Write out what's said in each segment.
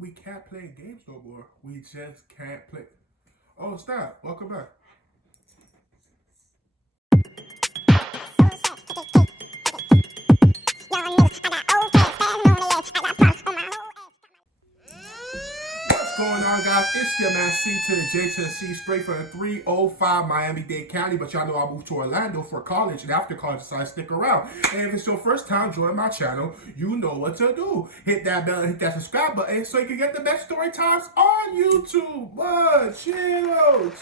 We can't play games no more. We just can't play. Oh, stop. Welcome back. What's going on, guys? It's your man C.J.C. straight from the 305 Miami-Dade County. But y'all know I moved to Orlando for college, and after college, decided to stick around. And if it's your first time joining my channel, you know what to do. Hit that bell and hit that subscribe button so you can get the best story times on YouTube. What? Chill.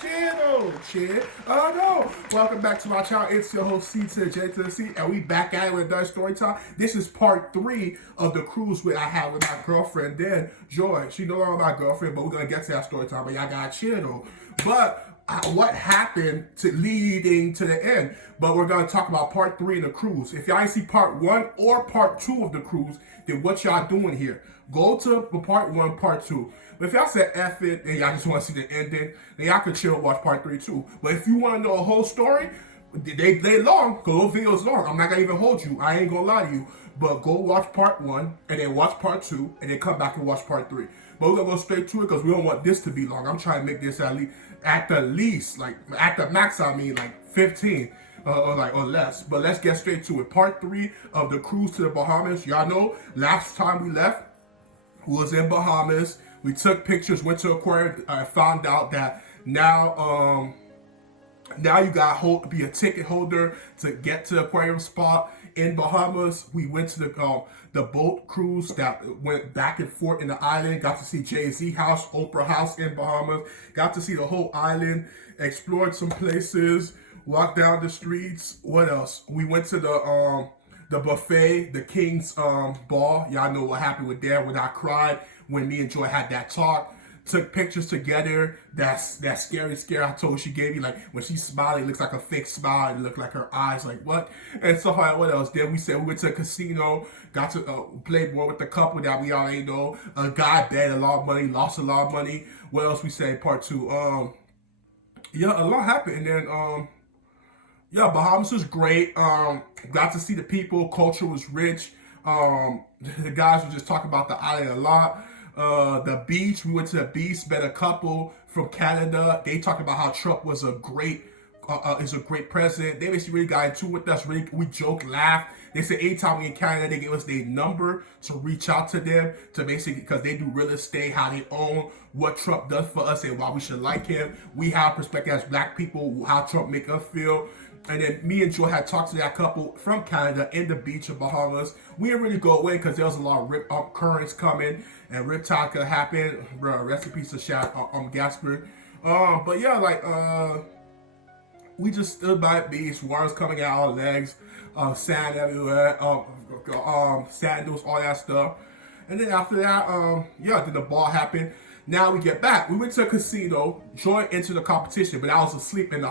No. Welcome back to my channel. It's your host C.J.C. and we back at it with another story time. This is part 3 of the cruise I had with my girlfriend then, Joy. She no longer my girlfriend, but we're gonna get to that story time. But y'all gotta chill though. But what happened to leading to the end? But we're gonna talk about part 3 of the cruise. If y'all ain't see part 1 or part 2 of the cruise, then what y'all doing here? Go to part 1, part 2. But if y'all said F it and y'all just want to see the ending, then y'all can chill and watch part 3 too. But if you want to know a whole story, they long, because those videos long. I'm not gonna even hold you. I ain't gonna lie to you. But go watch part 1 and then watch part 2 and then come back and watch part 3. But we're gonna go straight to it because we don't want this to be long. I'm trying to make this at the least, like at the max, I mean like 15 or less. But let's get straight to it. Part 3 of the cruise to the Bahamas. Y'all know last time we left, we was in Bahamas. We took pictures, went to aquarium, found out that now you got to be a ticket holder to get to the aquarium spot in Bahamas. We went to the boat cruise that went back and forth in the island. Got to see Jay-Z house, Oprah house in Bahamas. Got to see the whole island. Explored some places. Walked down the streets. What else? We went to the buffet, the King's ball. Y'all know what happened with that when I cried when me and Joy had that talk. Took pictures together. That scary scare I told she gave me, like when she smiled, it looks like a fake smile. It looked like her eyes, like what? And stuff like what else? Then we said we went to a casino, got to play more with the couple that we already know. A guy bet a lot of money, lost a lot of money. What else we say? Part 2. Yeah, a lot happened, and then yeah, Bahamas was great. Got to see the people. Culture was rich. The guys were just talking about the island a lot. The beach. We went to the beach. Met a couple from Canada. They talked about how Trump was a great president. They basically really got into it with us. Really, we joked, laughed. They said anytime we in Canada, they give us their number to reach out to them to basically, because they do real estate, how they own, what Trump does for us, and why we should like him. We have perspective as black people, how Trump make us feel. And then me and Joe had talked to that couple from Canada in the beach of Bahamas. We didn't really go away because there was a lot of currents coming and riptide could happen. Bro, rest in peace to Shad Gasper. But yeah, like we just stood by the beach, water's coming out our legs, sand everywhere, sandals, all that stuff. And then after that, yeah, then the ball happened. Now we get back. We went to a casino, joined into the competition, but I was asleep in the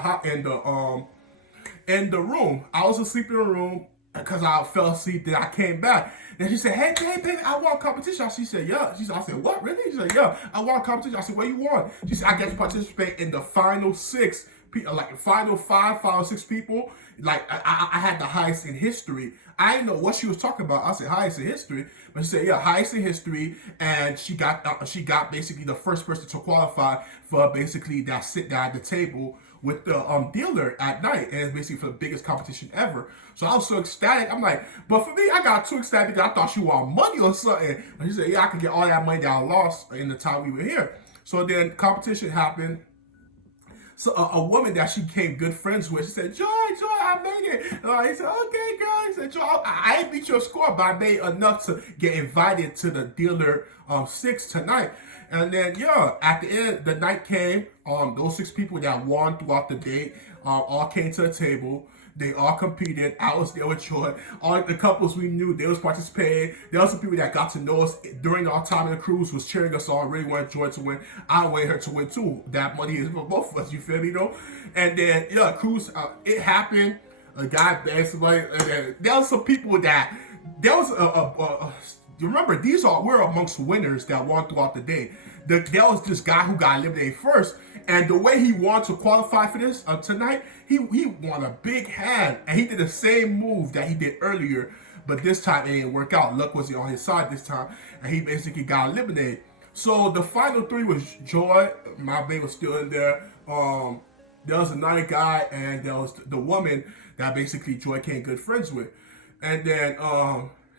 room. I was asleep in the room because I fell asleep. Then I came back. And she said, hey, baby, I won competition. She said, yeah. She said, I said, what, really? She said, yeah, I won competition. I said, what you won? She said, I get to participate in the final 6, like final 5, final 6 people. Like, I had the highest in history. I didn't know what she was talking about. I said, highest in history. But she said, yeah, highest in history. And she got basically the first person to qualify for basically that sit down at the table with the dealer at night, and it's basically for the biggest competition ever. So I was so ecstatic. I'm like, but for me, I got too ecstatic because I thought she won money or something. And she said, yeah, I can get all that money that I lost in the time we were here. So then competition happened. So a woman that she became good friends with, she said, Joy, I made it. He said, okay, girl. He said, Joy, I ain't beat your score, but I made enough to get invited to the dealer 6 tonight. And then, yeah, at the end, the night came. Those 6 people that won throughout the day all came to the table. They all competed. I was there with Joy. All the couples we knew, they was participating. There was some people that got to know us during our time in the cruise, was cheering us on, really wanted Joy to win. I wanted her to win too. That money is for both of us, you feel me though? And then, yeah, cruise, it happened. A guy begged somebody, and then there was some people that, there was remember, we're amongst winners that won throughout the day. There was this guy who got eliminated first, and the way he wanted to qualify for this tonight, he won a big hand, and he did the same move that he did earlier, but this time it didn't work out. Luck was on his side this time, and he basically got eliminated. So the final three was Joy. My babe was still in there. There was another guy, and there was the woman that basically Joy became good friends with. And then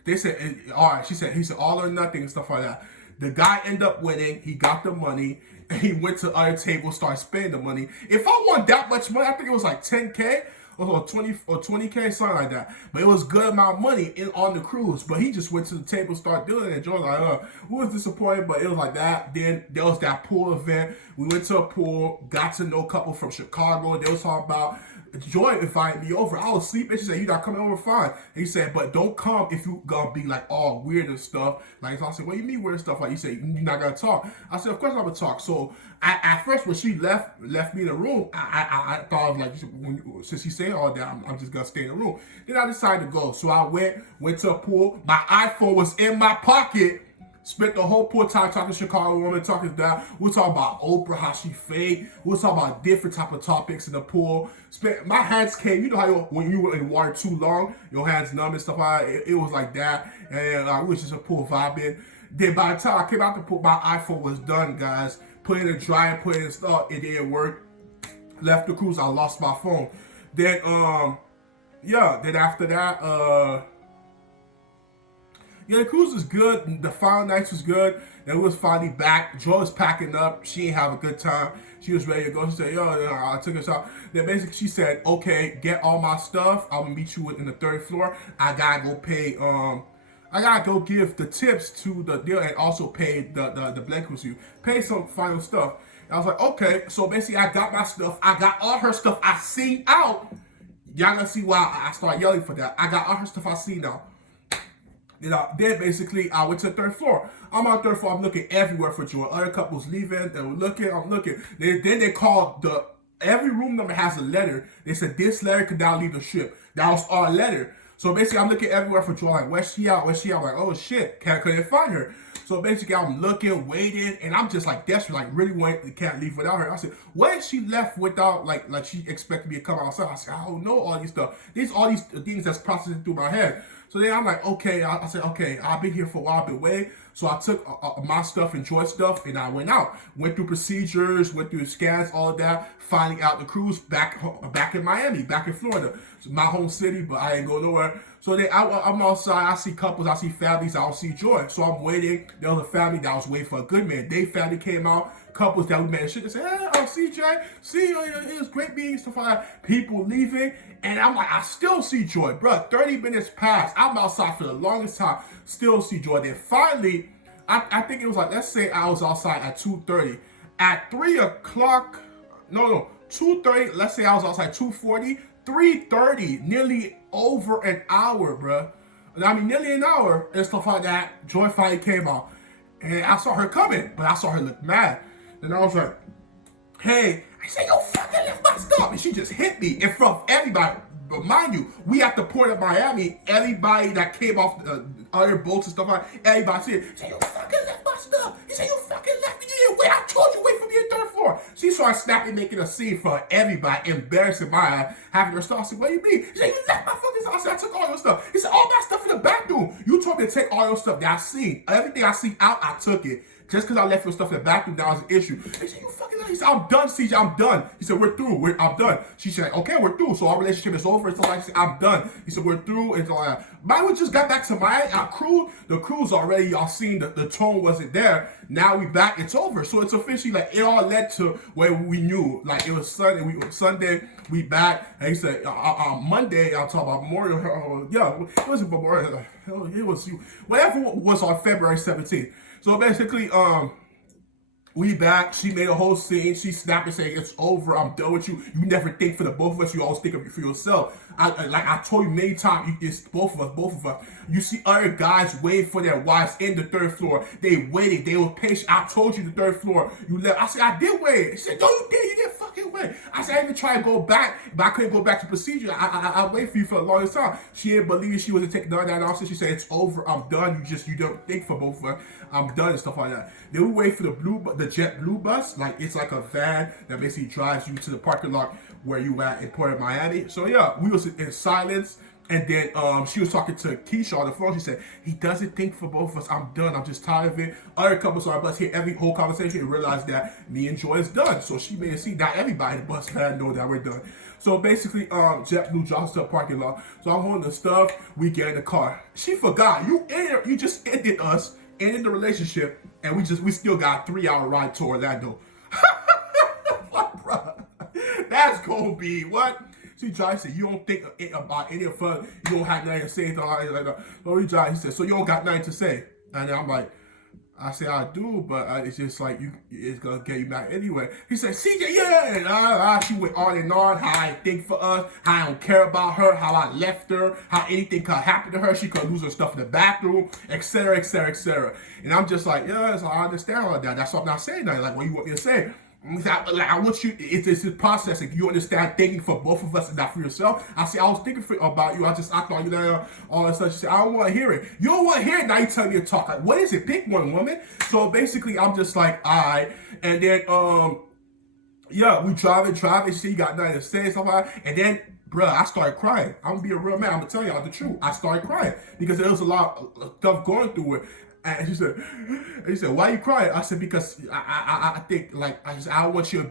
they said, all right, he said all or nothing and stuff like that. The guy ended up winning. He got the money, and he went to other tables, started spending the money. If I won that much money, I think it was like 10K or 20K, something like that. But it was good amount of money on the cruise. But he just went to the table, started doing it, and Joe was like, we was disappointed, but it was like that. Then there was that pool event. We went to a pool, got to know a couple from Chicago. They was talking about Joy invited me over. I was sleeping. She said, "You not coming over? Fine." And he said, "But don't come if you gonna be like all weird and stuff." Like, so I said, "What do you mean weird and stuff?" Like, you say, "You're not gonna talk." I said, "Of course I'm gonna talk." So at first when she left me in the room, I thought of like, since she's saying all that, I'm just gonna stay in the room. Then I decided to go. So I went to a pool. My iPhone was in my pocket. Spent the whole pool time talking to Chicago woman, talking that. We're talking about Oprah, how she fake. We're talking about different type of topics in the pool. My hands came. You know how when you were in the water too long, your hands numb and stuff like that. It was like that. And we was just a pool vibing. Then by the time I came out the pool, my iPhone was done, guys. Put it in the dryer, put it in stuff. It didn't work. Left the cruise. I lost my phone. Then Then after that, yeah, the cruise was good. The final nights was good. And we was finally back. Joy was packing up. She didn't have a good time. She was ready to go. She said, I took us out. Then basically she said, "Okay, get all my stuff. I'm gonna meet you in the third floor. I gotta go pay, I gotta go give the tips to the deal and also pay the blankets you. Pay some final stuff." And I was like, okay. So basically I got my stuff. I got all her stuff I seen out. Y'all gonna see why I started yelling for that. I got all her stuff I seen out. Then basically I went to the third floor. I'm on the third floor. I'm looking everywhere for Joy. Other couples leaving. They were looking. I'm looking. Then they called every room number has a letter. They said this letter could now leave the ship. That was our letter. So basically I'm looking everywhere for Joy. Like, where's she at? Where's she at? I'm like, oh shit, couldn't find her. So basically I'm looking, waiting, and I'm just like desperate, like really can't leave without her. I said, what if she left without like she expected me to come outside? I said, I don't know all these stuff. All these things that's processing through my head. So then I'm like, okay. I said, okay, I've been here for a while, I've been waiting. So I took my stuff and Joy's stuff, and I went out. Went through procedures, went through scans, all of that. Finally out the cruise, back in Miami, back in Florida. It's my home city, but I ain't go nowhere. So then I'm outside, I see couples, I see families, I don't see Joy. So I'm waiting. There was a family that was waiting for a good man. They family came out. Couples that we met and shit, they said, hey, C.J., it was great meeting, stuff like that. People leaving, and I'm like, I still see Joy, bro. 30 minutes passed. I'm outside for the longest time, still see Joy. Then finally, I think it was like, let's say I was outside at 2:30. At 3 o'clock, no, 2:30, let's say I was outside 2:40, 3:30, nearly over an hour, bro. I mean, nearly an hour and stuff like that. Joy finally came out, and I saw her coming, but I saw her look mad. And I was like, hey, I said, yo, fucking left my stuff. And she just hit me in front of everybody. But mind you, we at the port of Miami, everybody that came off other boats and stuff like that, everybody said, you fucking left my stuff. He said, you fucking left me. You didn't wait. I told you, wait for me on the third floor. She started snapping, making a scene for everybody, embarrassing my ass, having her stuff. I said, what do you mean? He said, you left my fucking stuff. I said, I took all your stuff. He said, all my stuff in the bathroom. You told me to take all your stuff that I seen. Everything I see out, I took it. Just because I left your stuff in the bathroom, that was an issue. He said, you fucking left. He said, I'm done, CJ, I'm done. He said, we're through. I'm done. She said, okay, we're through. So our relationship is over. It's like, she said, I'm done. He said, we're through. It's like, man, we just got back to Miami. Our crew, the cruise already, y'all seen the tone wasn't there. Now we back. It's over. So it's officially like, it all led to where we knew. Like, it was Sunday, we back. And he said, on Monday, I'll talk about Memorial. Yeah, it wasn't Memorial. It was, whatever was on February 17th. So basically, we back. She made a whole scene. She snapped and said, it's over. I'm done with you. You never think for the both of us. You always think of it for yourself. Like I told you many times, it's both of us. You see other guys waiting for their wives in the third floor. They waited. They were patient. I told you the third floor. You left. I said, I did wait. She said, no, you did. You didn't fucking wait. I said, I even tried to go back, but I couldn't go back to procedure. I waited for you for the longest time. She didn't believe she wasn't taking none of that off. So she said, it's over. I'm done. You don't think for both of us. I'm done and stuff like that. Then we wait for the JetBlue bus. Like, it's like a van that basically drives you to the parking lot where you at in Port of Miami. So yeah, we was in silence. And then she was talking to Keisha on the phone. She said, he doesn't think for both of us. I'm done. I'm just tired of it. Other couples on our bus hear every whole conversation and realize that me and Joy is done. So she made it see not everybody in the bus had know that we're done. So basically, JetBlue drops to the parking lot. So I'm holding the stuff. We get in the car. She forgot. You just ended us, ended the relationship, and we still got a 3-hour ride to Orlando. What, bro? That's gonna be what? She tried to say, you don't think about any of us, you don't have nothing to say. Like that. So he tried, he said, so you don't got nothing to say. And I'm like, I say I do, but it's just like, it's gonna get you back anyway. He said, C.J., yeah. She went on and on, how I think for us, how I don't care about her, how I left her, how anything could happen to her, she could lose her stuff in the bathroom, etc., etc., etc. And I'm just like, yeah, so I understand all that. That's what I'm not saying nothing. Like, what you want me to say? I want you, it's this process. If you understand thinking for both of us and not for yourself. I say, I was thinking about you. I thought you know all that stuff. She said, I don't want to hear it. You don't want to hear it. Now you tell me to talk. Like, what is it? Pick one, woman. So basically, I'm just like, all right. And then, yeah, we driving. She got nothing to say, stuff like that. And then, bruh, I started crying. I'm gonna be a real man. I'm gonna tell y'all the truth. I started crying because there was a lot of stuff going through it. And he said, why you crying? I said, because I think, like, I don't want you to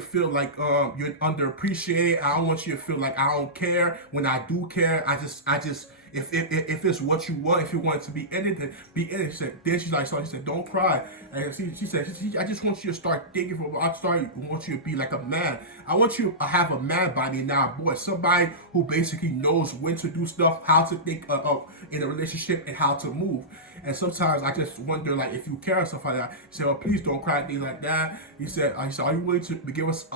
feel like you're underappreciated. I don't want you to feel like I don't care when I do care. I just if it's what you want, if you want it to be ended, then be ended. She said, then she's like, so she said, don't cry. And she said, I just want you to start thinking I want you to be like a man. I want you to have a man body now, boy, somebody who basically knows when to do stuff, how to think in a relationship, and how to move. And sometimes I just wonder, like, if you care and stuff like that. He said, well, please don't cry, things like that. He said, are you willing to give us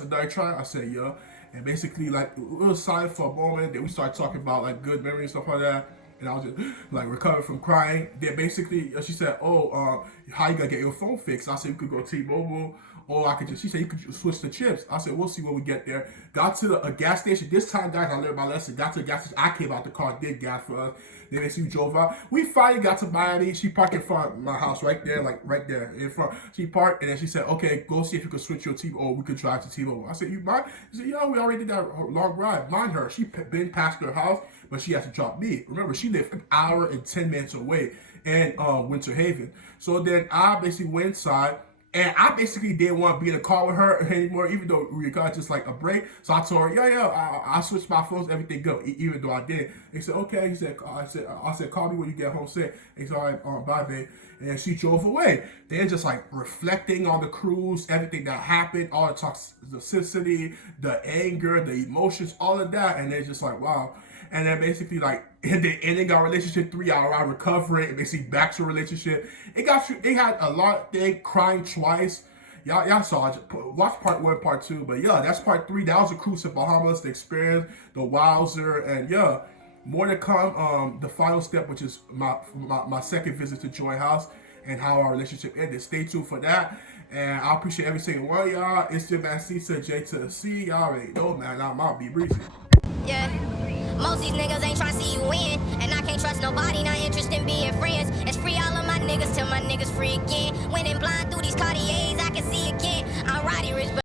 another try? I said, yeah. And basically, like, it was silent for a moment. Then we started talking about, like, good memories and stuff like that. And I was just, like, recovering from crying. Then basically, she said, how you gonna get your phone fixed? I said, you could go T-Mobile. Or she said, you could switch the chips. I said, we'll see when we get there. Got to a gas station. This time, guys, I learned my lesson. Got to the gas station. I came out the car, did gas for us. Then they see we drove out. We finally got to Miami. She parked in front of my house right there, like right there in front. She parked, and then she said, okay, go see if you could switch your T-Mobile, or we could drive to T-Mobile. I said, you mind? She said, yo, we already did that long ride. Mind her. She been past her house, but she has to drop me. Remember, she lived an hour and 10 minutes away in Winter Haven. So then I basically went inside. And I basically didn't want to be in the car with her anymore, even though we got just like a break. So I told her, I switched my phones, everything go, even though I did. He said, okay. He said, I said, call me when you get home sick. He said, all right, bye, babe. And she drove away. They're just like reflecting on the cruise, everything that happened, all the toxicity, the anger, the emotions, all of that. And they're just like, wow. And then basically, like, ending our relationship, 3-hour ride, recovering, and basically back to a relationship. It had a lot. They crying twice. Y'all saw it. Watch part 1, part 2. But yeah, that's part 3. That was a cruise to Bahamas, the experience, the Wowzer, and yeah, more to come. The final step, which is my second visit to Joy House and how our relationship ended. Stay tuned for that. And I appreciate every single one of y'all. It's your man C.J.C. Y'all already know, man. I'll be breezy. Yeah. Most these niggas ain't tryna see you win. And I can't trust nobody, not interested in being friends. It's free all of my niggas till my niggas free again.